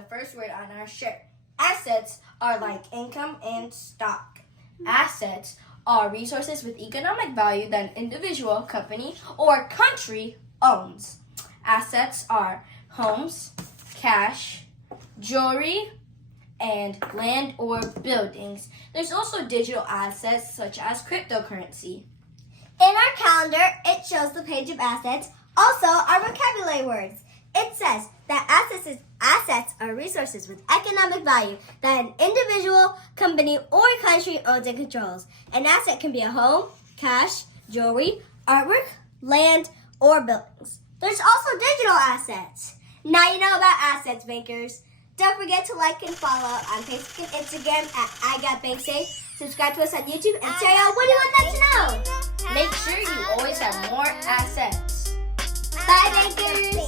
the first word on our shirt. Assets are like income and stock. Assets are resources with economic value that an individual, company, or country owns. Assets are homes, cash, jewelry, and land or buildings. There's also digital assets such as cryptocurrency. In our calendar, it shows the page of assets, also our vocabulary words. It says that assets are resources with economic value that an individual, company, or country owns and controls. An asset can be a home, cash, jewelry, artwork, land, or buildings. There's also digital assets. Now you know about assets, bankers. Don't forget to like and follow on Facebook and Instagram at IGotBankSafe. Subscribe to us on YouTube and share out what do you want them to know. Make sure you always have more assets. Bye, bankers.